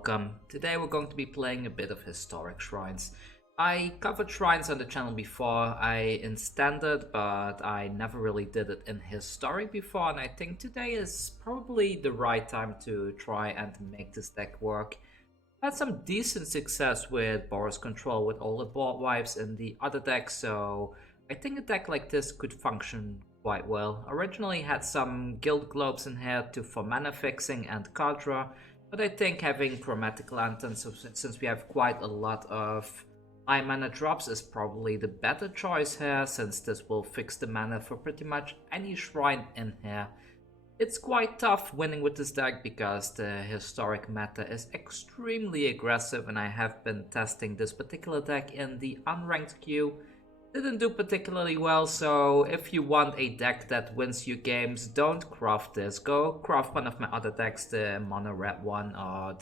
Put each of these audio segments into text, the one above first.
welcome. Today we're going to be playing a bit of historic shrines. I covered shrines on the channel before, in standard, but I never really did it in historic before, and I think today is probably the right time to try and make this deck work. I had some decent success with Boros Control with all the board wipes in the other deck, so I think a deck like this could function quite well. Originally had some Guild Globes in here for mana fixing and card draw, but I think having Chromatic Lanterns, since we have quite a lot of high mana drops, is probably the better choice here, since this will fix the mana for pretty much any shrine in here. It's quite tough winning with this deck because the historic meta is extremely aggressive, and I have been testing this particular deck in the unranked queue. Didn't do particularly well, so if you want a deck that wins you games, don't craft this. Go craft one of my other decks, the mono red one or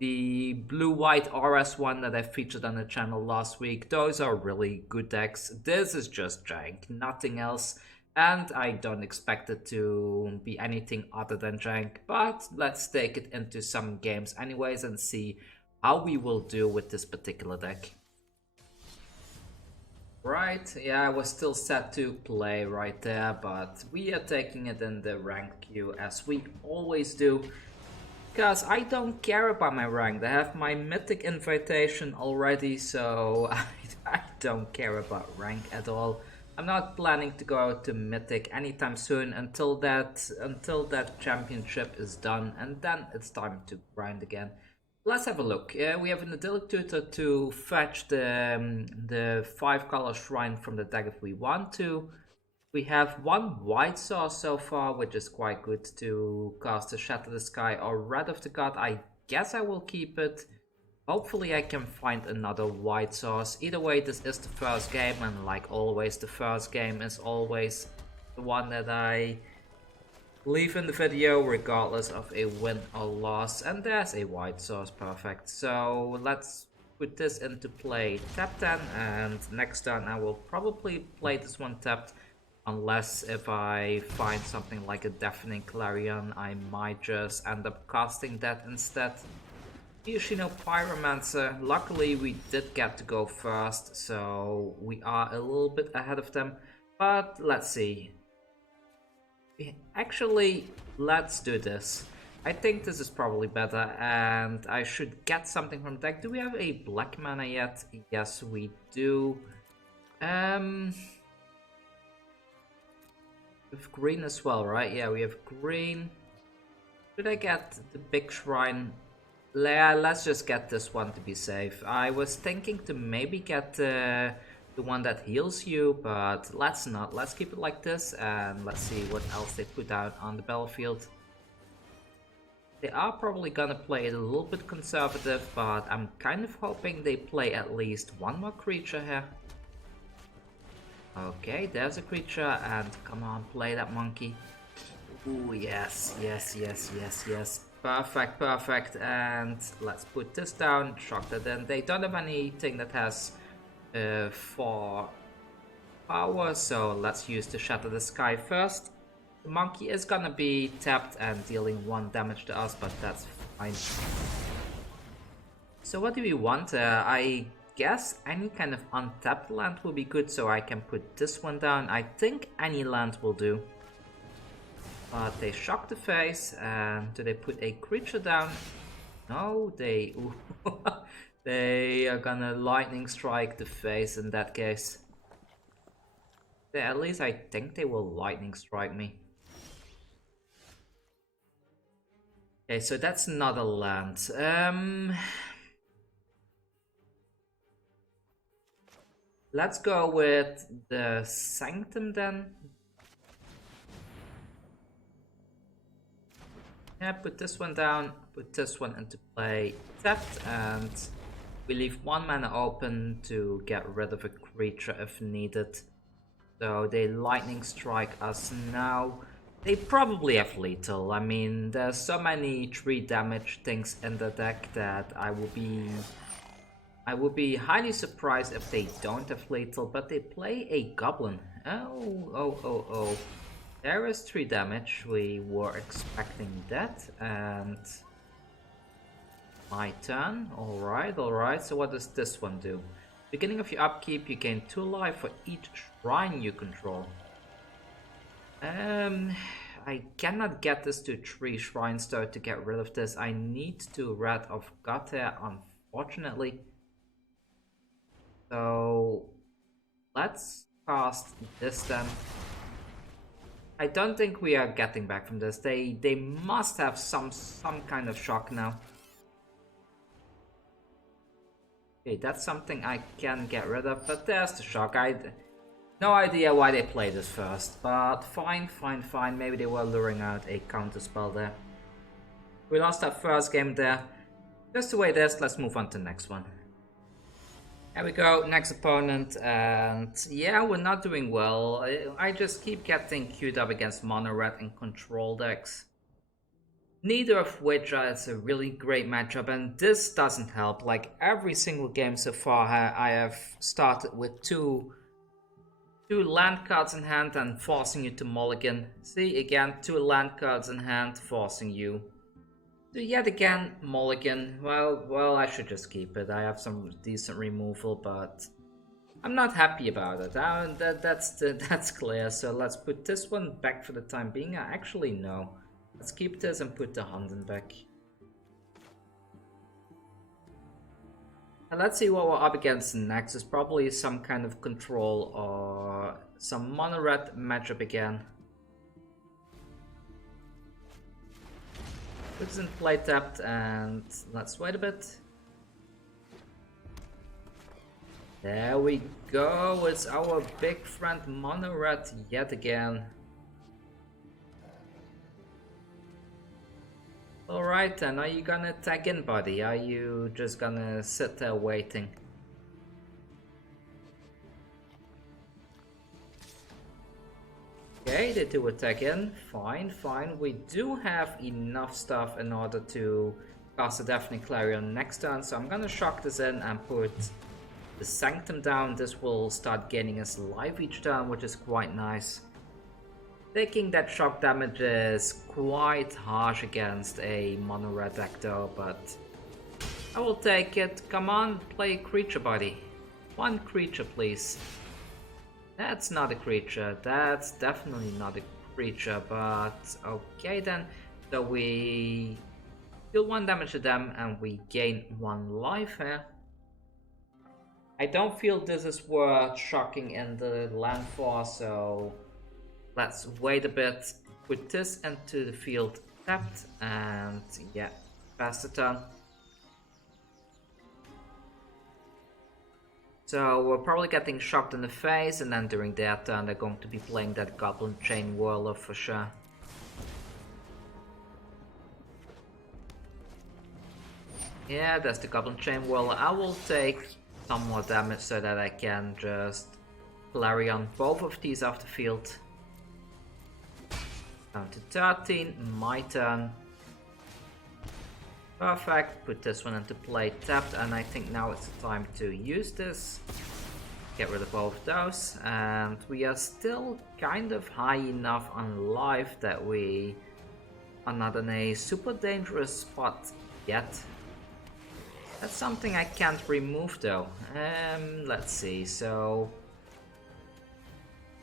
the blue-white RS one that I featured on the channel last week. Those are really good decks. This is just jank, nothing else. And I don't expect it to be anything other than jank. But let's take it into some games anyways and see how we will do with this particular deck. Right, yeah, I was still set to play right there, but we are taking it in the ranked queue as we always do. Because I don't care about my rank. I have my mythic invitation already, so I don't care about rank at all. I'm not planning to go out to mythic anytime soon until that championship is done, and then it's time to grind again. Let's have a look. We have an idyllic tutor to fetch the 5-color shrine from the deck if we want to. We have one white source so far, which is quite good to cast a Shatter the Sky or Red of the God. I guess I will keep it. Hopefully I can find another white source. Either way, this is the first game, and like always, the first game is always the one that I leave in the video regardless of a win or loss. And there's a white source, perfect. So let's put this into play. Tap 10, and next turn I will probably play this one tapped. Unless if I find something like a Deafening Clarion, I might just end up casting that instead. Yoshino Pyromancer, luckily we did get to go first, so we are a little bit ahead of them. But let's see. Actually, let's do this. I think this is probably better, and I should get something from the deck. Do we have a black mana yet? Yes, we do. We have green as well, right? Yeah, we have green. Should I get the big shrine? Yeah, let's just get this one to be safe. I was thinking to maybe get the one that heals you, but let's not. Let's keep it like this, and let's see what else they put out on the battlefield. They are probably gonna play it a little bit conservative, but I'm kind of hoping they play at least one more creature here. Okay, there's a creature, and come on, play that monkey. Ooh, yes, yes, yes, yes, yes. Perfect, perfect. And let's put this down, shock that in. They don't have anything that has 4 power, so let's use the Shatter the Sky first. The monkey is gonna be tapped and dealing 1 damage to us, but that's fine. So what do we want? I guess any kind of untapped land will be good, so I can put this one down. I think any land will do. But they shock the face, and do they put a creature down? No, they they are gonna lightning strike the face in that case. At least I think they will lightning strike me. Okay, so that's not a land. Let's go with the Sanctum then. Yeah, put this one down, put this one into play, tapped, and we leave 1 mana open to get rid of a creature if needed. So they lightning strike us now. They probably have lethal. I mean, there's so many 3 damage things in the deck that I would be highly surprised if they don't have lethal, but they play a goblin. Oh. There is 3 damage, we were expecting that, and My turn. Alright. So what does this one do? Beginning of your upkeep, you gain 2 life for each shrine you control. I cannot get this to 3 shrines though to get rid of this. I need to Red of Gotha, unfortunately. So let's cast this then. I don't think we are getting back from this. They must have some kind of shock now. Okay, that's something I can get rid of, but there's the shock. No idea why they played this first, but fine. Maybe they were luring out a counter spell there. We lost our first game there. Just the way it is, let's move on to the next one. There we go, next opponent, and yeah, we're not doing well. I just keep getting queued up against mono red and control decks. Neither of which is a really great matchup, and this doesn't help. Like every single game so far, I have started with two land cards in hand and forcing you to mulligan. See, again, 2 land cards in hand, forcing you to yet again mulligan. Well, I should just keep it. I have some decent removal, but I'm not happy about it. That's clear. So let's put this one back for the time being. Actually, no. Let's keep this and put the Hunden back. And let's see what we're up against next. It's probably some kind of control or some mono red matchup again. Put this in play tapped and let's wait a bit. There we go. It's our big friend mono red yet again. Alright then, are you gonna tag in, buddy? Are you just gonna sit there waiting? Okay, they do a tag in. Fine. We do have enough stuff in order to cast a Deafening Clarion next turn, so I'm gonna shock this in and put the Sanctum down. This will start gaining us life each turn, which is quite nice. Taking that shock damage is quite harsh against a mono red deck though, but I will take it. Come on, play a creature, buddy. 1 creature, please. That's not a creature. That's definitely not a creature, but okay then. So we deal 1 damage to them and we gain 1 life here. I don't feel this is worth shocking in the land for, so let's wait a bit, put this into the field tapped, and yeah, pass the turn. So we're probably getting shocked in the face, and then during their turn they're going to be playing that Goblin Chain Whirler for sure. Yeah, that's the Goblin Chain Whirler. I will take some more damage so that I can just Clarion both of these off the field. Down to 13, my turn. Perfect, put this one into play tapped, and I think now it's the time to use this. Get rid of both those, and we are still kind of high enough on life that we are not in a super dangerous spot yet. That's something I can't remove though. Let's see, so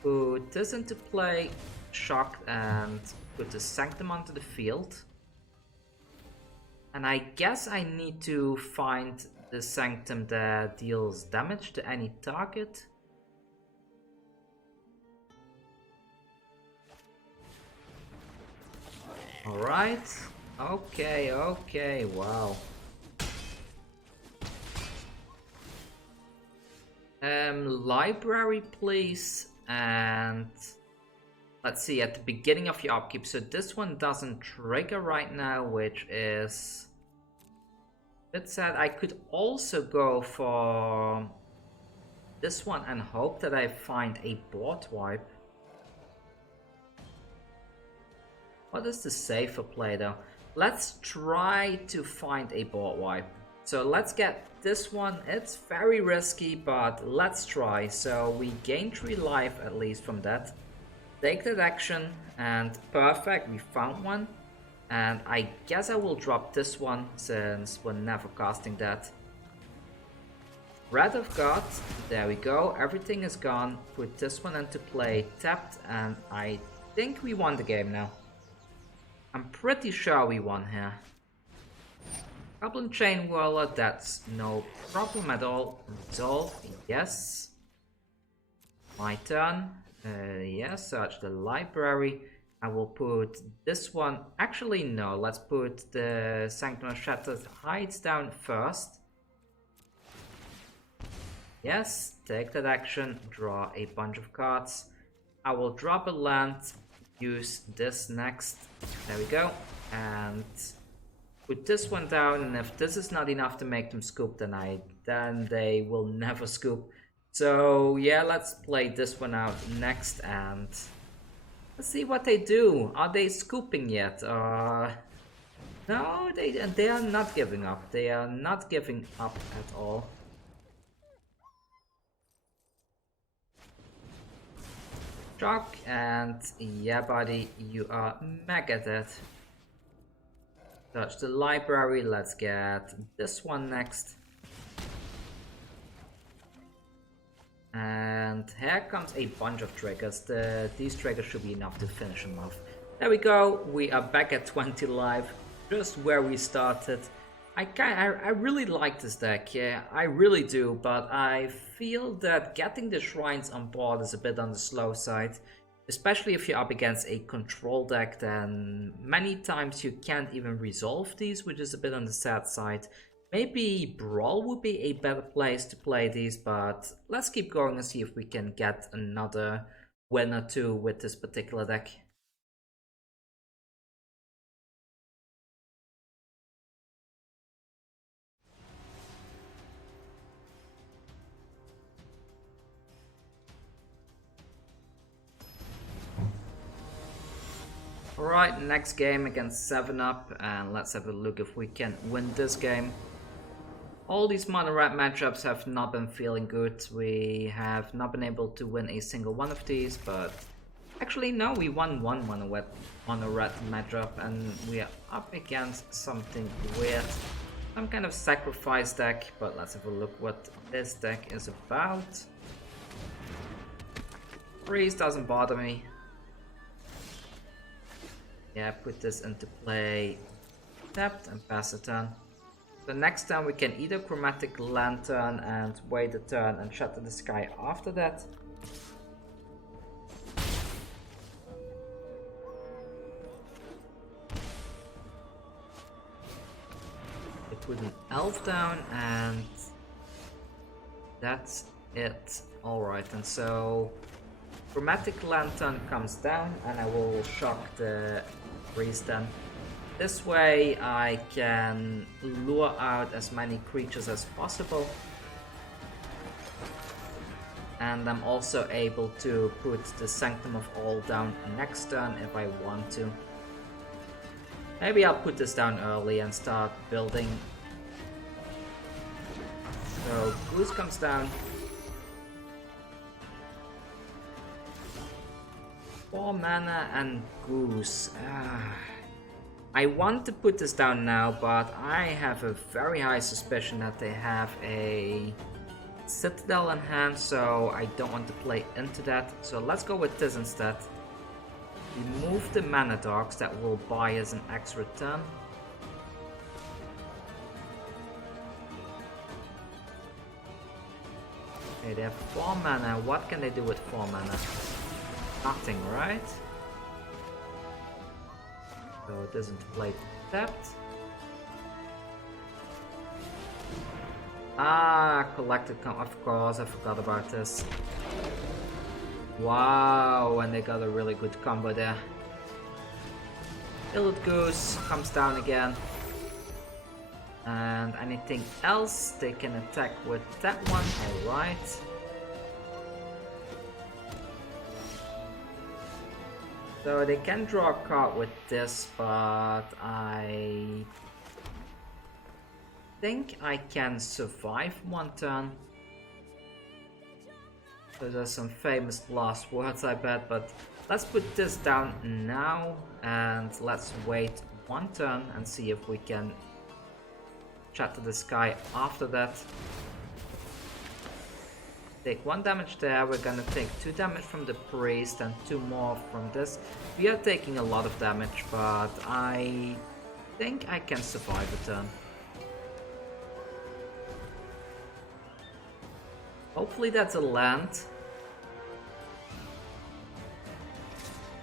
put this into play, shock, and put the Sanctum onto the field. And I guess I need to find the Sanctum that deals damage to any target. Alright. Okay, wow. Library, please, and let's see, at the beginning of your upkeep. So this one doesn't trigger right now, which is a bit sad. I could also go for this one and hope that I find a board wipe. What is the safer play though? Let's try to find a board wipe. So let's get this one. It's very risky, but let's try. So we gain 3 life at least from that. Take that action, and perfect, we found one. And I guess I will drop this one since we're never casting that. Wrath of God, there we go, everything is gone. Put this one into play, tapped, and I think we won the game now. I'm pretty sure we won here. Goblin Chain Whirler, that's no problem at all. Resolve, yes. My turn. Yes, search the library. I will put this one. Actually, no, let's put the Sanctum of Shattered Hides down first. Yes, take that action, draw a bunch of cards. I will drop a land, use this next. There we go. And put this one down, and if this is not enough to make them scoop, then they will never scoop. So yeah, let's play this one out next and let's see what they do. Are they scooping yet? No, they are not giving up. They are not giving up at all. Shock, and yeah buddy, you are mega dead. Touch the library, let's get this one next. And here comes a bunch of triggers. These triggers should be enough to finish him off. There we go, we are back at 20 life, just where we started. I really like this deck, yeah, I really do, but I feel that getting the shrines on board is a bit on the slow side. Especially if you're up against a control deck, then many times you can't even resolve these, which is a bit on the sad side. Maybe Brawl would be a better place to play these, but let's keep going and see if we can get another win or two with this particular deck. Alright, next game against 7-Up, and let's have a look if we can win this game. All these mono red matchups have not been feeling good. We have not been able to win a single one of these, but actually no, we won one mono red matchup, and we are up against something weird. Some kind of sacrifice deck, but let's have a look what this deck is about. Freeze doesn't bother me. Yeah, put this into play, tapped, and pass a turn. So next time we can either Chromatic Lantern and wait a turn and Shatter the Sky after that. We put an Elf down and that's it. Alright, and so Chromatic Lantern comes down and I will shock the Freeze then. This way I can lure out as many creatures as possible. And I'm also able to put the Sanctum of All down next turn if I want to. Maybe I'll put this down early and start building. So Goose comes down. 4 mana and Goose. I want to put this down now, but I have a very high suspicion that they have a Citadel in hand, so I don't want to play into that. So let's go with this instead. Remove the Mana Dogs, that will buy us an extra turn. Okay, they have 4 mana. What can they do with 4 mana? Nothing, right? So it doesn't play tapped. Collected of course, I forgot about this. Wow, and they got a really good combo there. Gilded Goose comes down again. And anything else, they can attack with that one, alright. So they can draw a card with this, but I think I can survive one turn. So there's some famous last words, I bet, but let's put this down now and let's wait one turn and see if we can shatter the sky after that. Take 1 damage there, we're gonna take 2 damage from the priest and 2 more from this. We are taking a lot of damage, but I think I can survive a turn. Hopefully that's a land.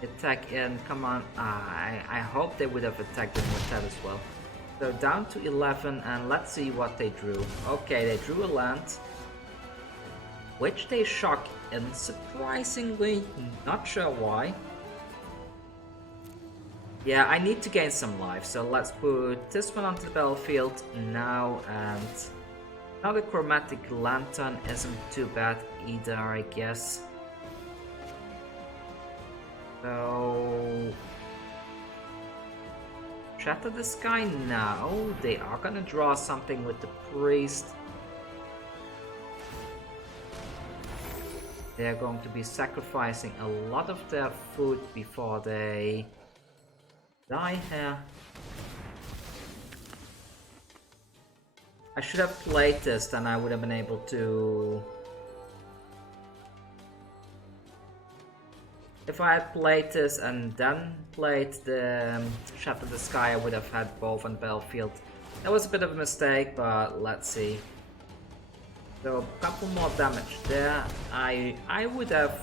Attack in, come on. I hope they would have attacked in with that as well. So down to 11 and let's see what they drew. Okay, they drew a land, which they shock in, surprisingly, not sure why. Yeah, I need to gain some life, so let's put this one onto the battlefield now, and another chromatic lantern isn't too bad either, I guess. So shatter the sky now. They are gonna draw something with the priest. They're going to be sacrificing a lot of their food before they die here. I should have played this, then I would have been able to... If I had played this and then played the Shatter the Sky, I would have had both on the battlefield. That was a bit of a mistake, but let's see. So a couple more damage there. I would have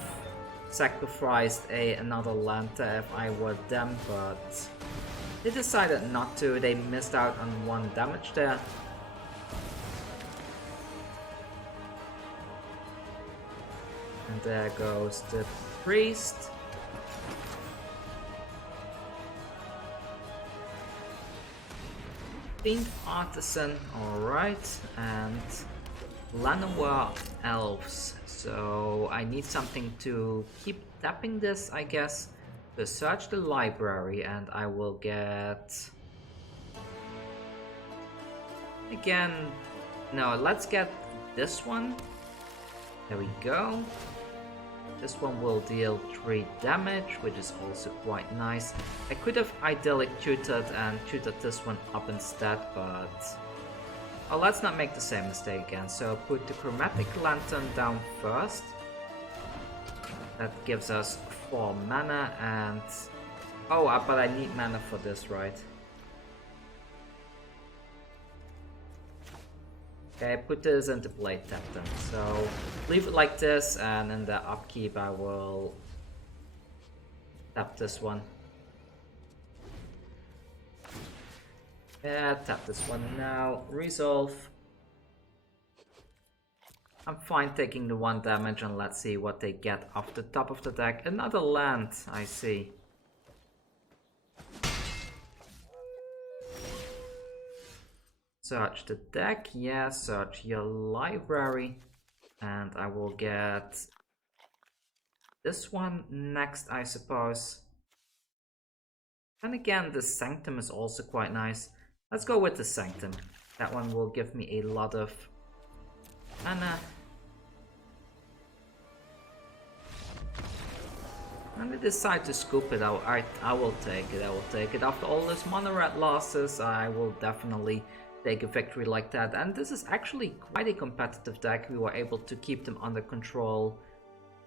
sacrificed another Lanta if I were them, but they decided not to. They missed out on 1 damage there. And there goes the priest. Fiend Artisan, alright, and Llanowar Elves. So I need something to keep tapping this, I guess. To search the library, and I will get... Again, no, let's get this one. There we go. This one will deal 3 damage, which is also quite nice. I could have idyllic tutored and tutored this one up instead, but... Oh, let's not make the same mistake again. So put the chromatic lantern down first. That gives us 4 mana and... Oh, but I need mana for this, right? Okay, put this into Blade Tap then. So leave it like this, and in the upkeep I will tap this one. Yeah, tap this one now. Resolve. I'm fine taking the 1 damage, and let's see what they get off the top of the deck. Another land, I see. Search the deck, yeah, search your library, and I will get this one next, I suppose. And again, the Sanctum is also quite nice. Let's go with the Sanctum. That one will give me a lot of mana. And I decide to scoop it out. I will take it, I will take it. After all this mono red losses, I will definitely take a victory like that. And this is actually quite a competitive deck. We were able to keep them under control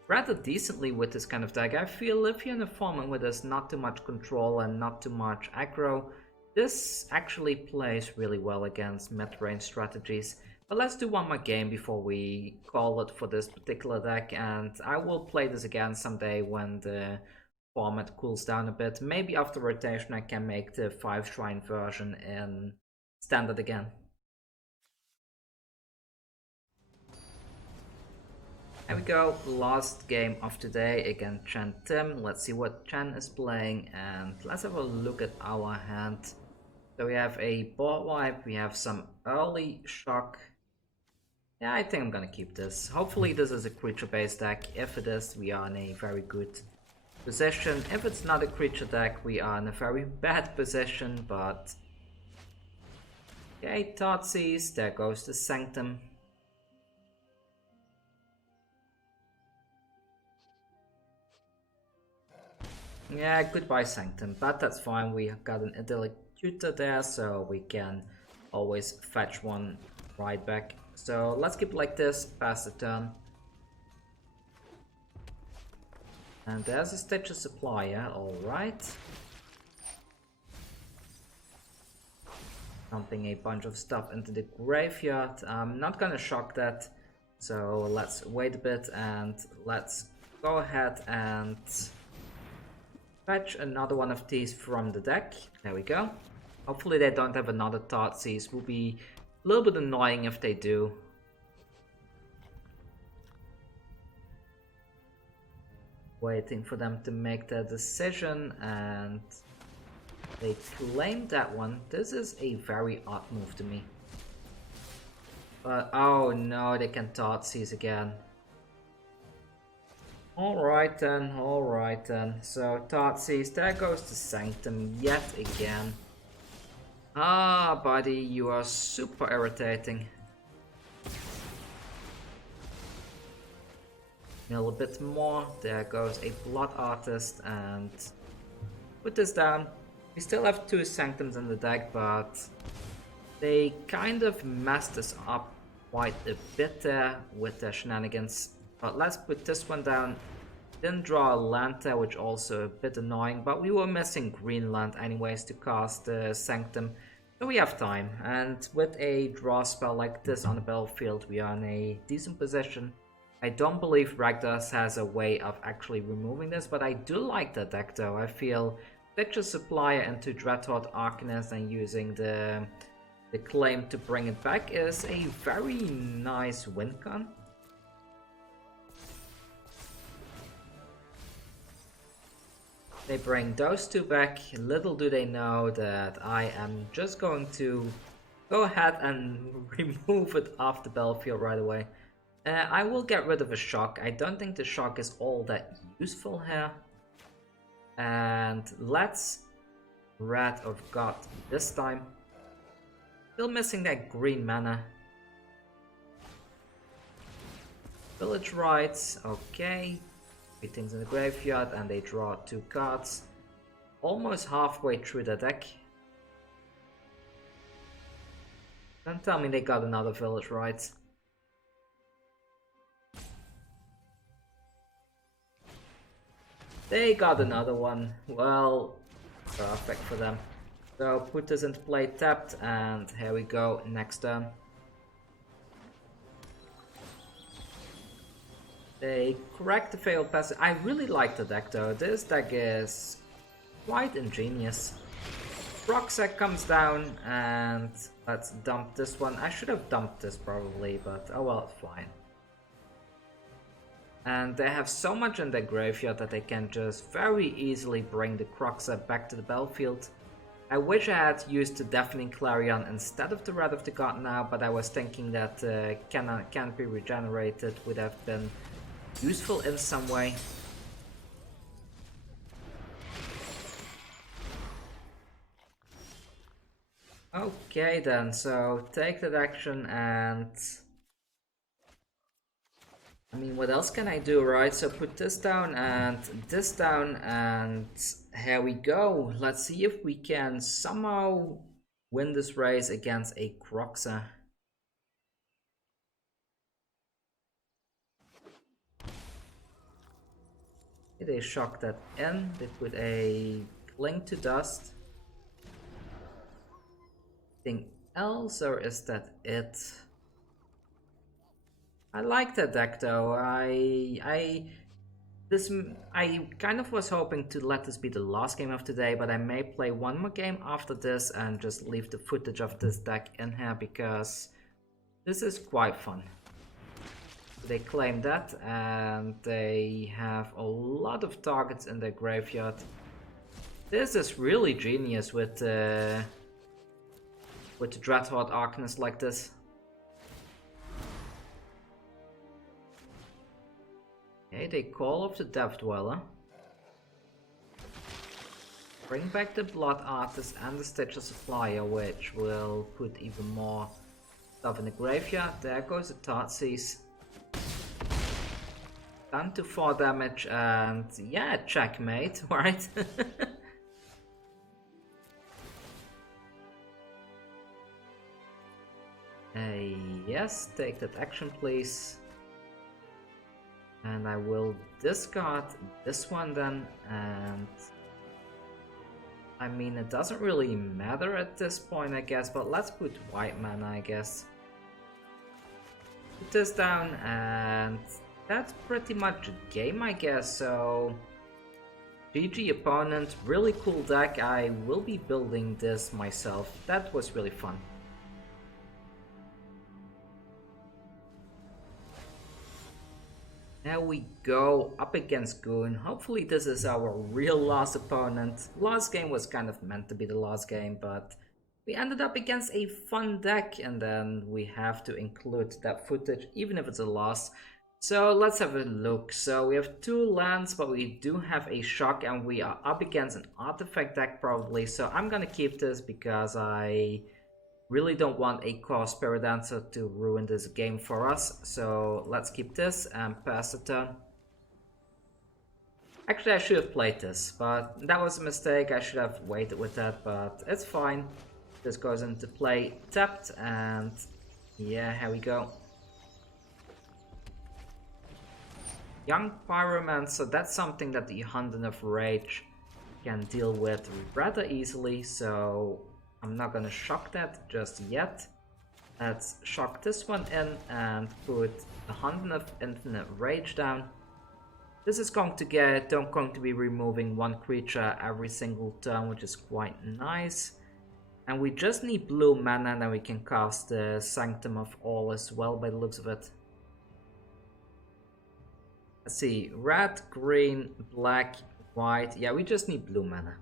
rather decently with this kind of deck. I feel if you're in a format where there's not too much control and not too much aggro, this actually plays really well against mid-range strategies. But let's do one more game before we call it for this particular deck, and I will play this again someday when the format cools down a bit. Maybe after rotation I can make the 5 shrine version in standard again. There we go, last game of today against Chen Tim. Let's see what Chen is playing, and let's have a look at our hand. So we have a board wipe, we have some early shock. Yeah, I think I'm gonna keep this. Hopefully this is a creature based deck. If it is, we are in a very good position. If it's not a creature deck, we are in a very bad position, but... Okay, Thoughtseize, there goes the Sanctum. Yeah, goodbye Sanctum, but that's fine. We got an idyllic tutor there, so we can always fetch one right back. So let's keep it like this, pass the turn. And there's a Stitch of Supply, yeah, alright. Dumping a bunch of stuff into the graveyard. I'm not gonna shock that, so let's wait a bit and let's go ahead and fetch another one of these from the deck. There we go. Hopefully they don't have another Thoughtseize. Will be a little bit annoying if they do. Waiting for them to make their decision, and they claim that one. This is a very odd move to me. But oh no, they can Thoughtseize again. Alright then, alright then. So Thoughtseize, there goes the Sanctum yet again. Ah, buddy, you are super irritating. Mill a bit more, there goes a Blood Artist, and put this down. We still have 2 Sanctums in the deck, but they kind of messed us up quite a bit there with their shenanigans. But let's put this one down. Didn't draw a land there, which also a bit annoying, but we were missing green land anyways to cast the Sanctum. So we have time, and with a draw spell like this on the battlefield, we are in a decent position. I don't believe Rakdos has a way of actually removing this, but I do like the deck though. I feel Picture Supplier into Dreadhorde Arcanist and using the claim to bring it back is a very nice win con. They bring those 2 back. Little do they know that I am just going to go ahead and remove it off the battlefield right away. I will get rid of a shock. I don't think the shock is all that useful here. And let's Wrath of God this time. Still missing that green mana. Village Rites, okay. 3 things in the graveyard and they draw 2 cards. Almost halfway through the deck. Don't tell me they got another Village Rites. They got another one. Well, perfect for them. So put this into play tapped, and here we go, next turn. They correct the failed passage. I really like the deck though. This deck is quite ingenious. Rocksack comes down, and let's dump this one. I should have dumped this probably, but oh well, it's fine. And they have so much in their graveyard that they can just very easily bring the Croxa back to the battlefield. I wish I had used the Deafening Clarion instead of the Wrath of the God now, but I was thinking that can't be regenerated would have been useful in some way. Okay then, so take that action and... I mean, what else can I do, right? So put this down, and here we go. Let's see if we can somehow win this race against a Croxa. They shock that in. They put a Cling to Dust. Anything else, or is that it? I like that deck though. I kind of was hoping to let this be the last game of today, but I may play one more game after this and just leave the footage of this deck in here because this is quite fun. They claim that, and they have a lot of targets in their graveyard. This is really genius with the Dreadhorde Arcanist like this. Okay, they call off the Depth Dweller. Bring back the Blood Artist and the Stitcher Supplier, which will put even more stuff in the graveyard. There goes the Thoughtseize. Down to 4 damage and yeah, checkmate, right? Yes, take that action please. And I will discard this one then, and I mean it doesn't really matter at this point I guess, but let's put white mana I guess. Put this down and that's pretty much a game I guess, so GG opponent, really cool deck. I will be building this myself, that was really fun. There we go, up against Goon. Hopefully this is our real last opponent. Last game was kind of meant to be the last game, but we ended up against a fun deck, and then we have to include that footage, even if it's a loss. So let's have a look. So we have 2 lands, but we do have a shock, and we are up against an artifact deck probably. So I'm gonna keep this because I really don't want a core spirit dancer to ruin this game for us, so let's keep this and pass the turn. Actually I should have played this, but that was a mistake. I should have waited with that, but it's fine. This goes into play tapped, and yeah, here we go. Young Pyromancer, that's something that the Hundred of Rage can deal with rather easily, so I'm not gonna shock that just yet. Let's shock this one in and put the 100 of Infinite Rage down. This is going to be removing 1 creature every single turn, which is quite nice. And we just need blue mana, and then we can cast the Sanctum of All as well by the looks of it. Let's see, red, green, black, white. Yeah, we just need blue mana.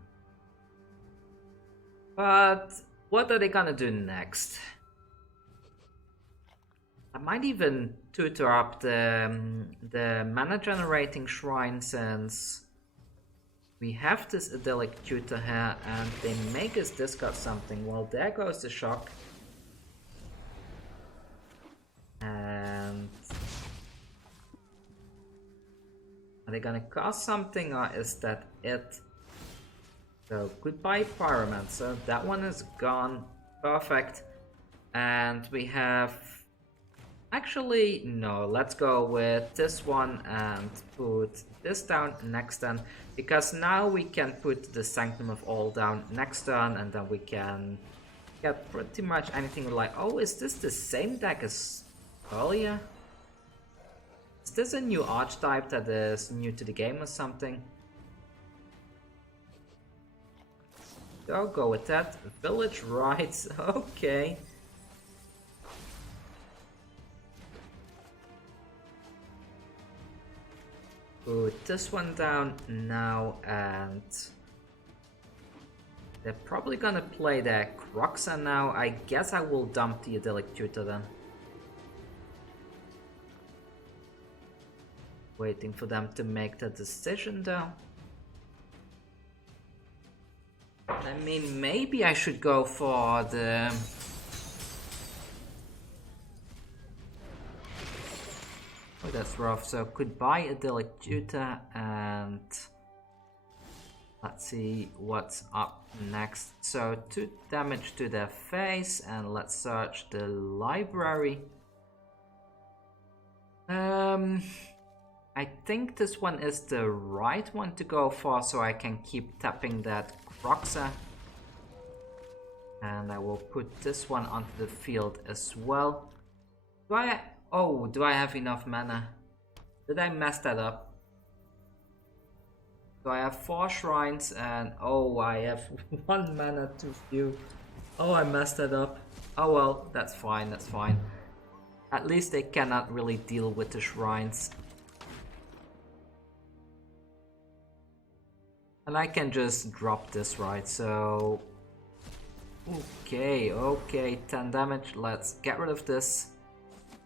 But what are they gonna do next? I might even tutor up the mana generating shrine, since we have this idyllic tutor here and they make us discard something. Well, there goes the shock. And are they gonna cast something, or is that it? So goodbye Pyromancer, that one is gone, perfect. And we have, actually no, let's go with this one and put this down next turn, because now we can put the Sanctum of All down next turn, and then we can get pretty much anything we like. Oh, is this the same deck as earlier? Is this a new archetype that is new to the game or something? I'll go with that. Village rights, okay. Put this one down now, and they're probably gonna play their Croxa now. I guess I will dump the Idyllic Tutor then. Waiting for them to make the decision though. I mean, maybe I should go for the... Oh, that's rough. So, goodbye Idyllic Tutor, and let's see what's up next. So, 2 damage to their face, and let's search the library. I think this one is the right one to go for, so I can keep tapping that Croxa. And I will put this one onto the field as well. Do I have enough mana? Did I mess that up? So I have 4 shrines, and oh, I have 1 mana too few. Oh, I messed that up. Oh well, that's fine, that's fine. At least they cannot really deal with the shrines. And I can just drop this, right? So... Okay, 10 damage. Let's get rid of this.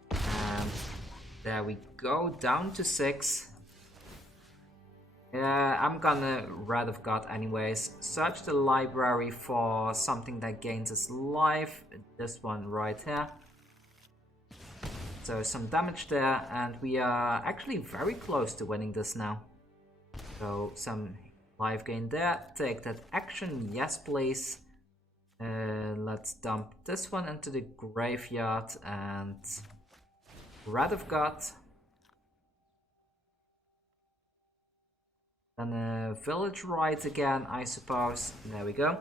And there we go, down to 6. Yeah, I'm gonna Wrath of God anyways. Search the library for something that gains its life. This one right here. So some damage there, and we are actually very close to winning this now. So some life gain there. Take that action, yes please. Let's dump this one into the graveyard and Wrath of God. Then a village rite again, I suppose. There we go.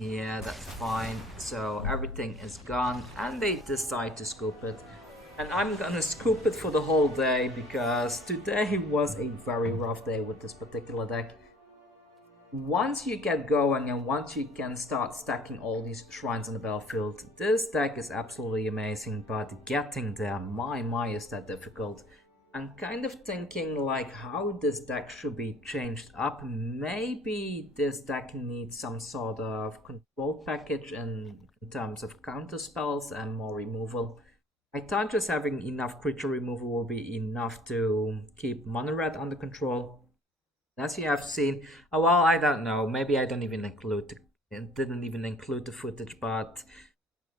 Yeah, that's fine. So everything is gone and they decide to scoop it. And I'm gonna scoop it for the whole day because today was a very rough day with this particular deck. Once you get going and once you can start stacking all these shrines on the battlefield, this deck is absolutely amazing, but getting there, my is that difficult. I'm kind of thinking like how this deck should be changed up. Maybe this deck needs some sort of control package in terms of counter spells and more removal. I thought just having enough creature removal will be enough to keep Mono Red under control. As you have seen, well, I don't know. Maybe I don't even include didn't even include the footage, but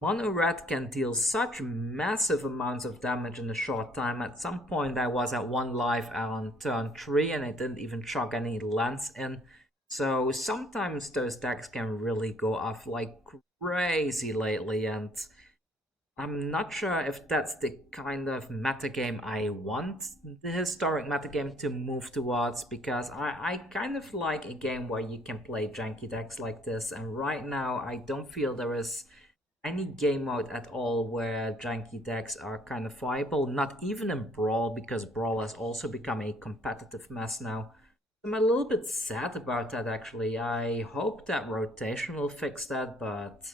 Mono Red can deal such massive amounts of damage in a short time. At some point, I was at 1 life on turn 3, and I didn't even chuck any lands in. So sometimes those decks can really go off like crazy lately, and I'm not sure if that's the kind of metagame I want the historic metagame to move towards, because I kind of like a game where you can play janky decks like this, and right now I don't feel there is any game mode at all where janky decks are kind of viable, not even in Brawl, because Brawl has also become a competitive mess now. I'm a little bit sad about that actually. I hope that rotation will fix that, but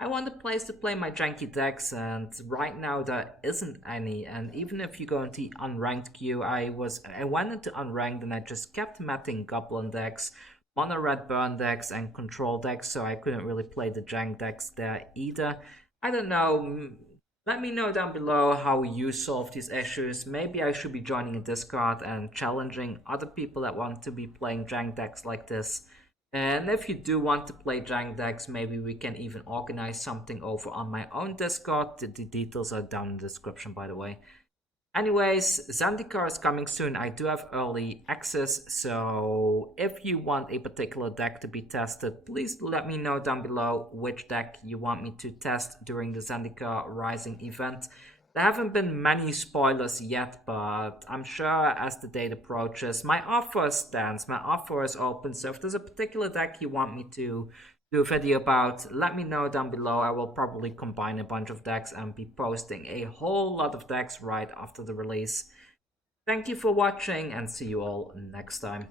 I want a place to play my janky decks, and right now there isn't any. And even if you go into the unranked queue, I went into unranked and I just kept matting goblin decks, mono red burn decks, and control decks, so I couldn't really play the jank decks there either. I don't know. Let me know down below how you solve these issues. Maybe I should be joining a Discord and challenging other people that want to be playing jank decks like this. And if you do want to play jank decks, maybe we can even organize something over on my own Discord. The details are down in the description, by the way. Anyways, Zendikar is coming soon. I do have early access, so if you want a particular deck to be tested, please let me know down below which deck you want me to test during the Zendikar Rising event. There haven't been many spoilers yet, but I'm sure as the date approaches, my offer stands, my offer is open, so if there's a particular deck you want me to do a video about, let me know down below. I will probably combine a bunch of decks and be posting a whole lot of decks right after the release. Thank you for watching and see you all next time.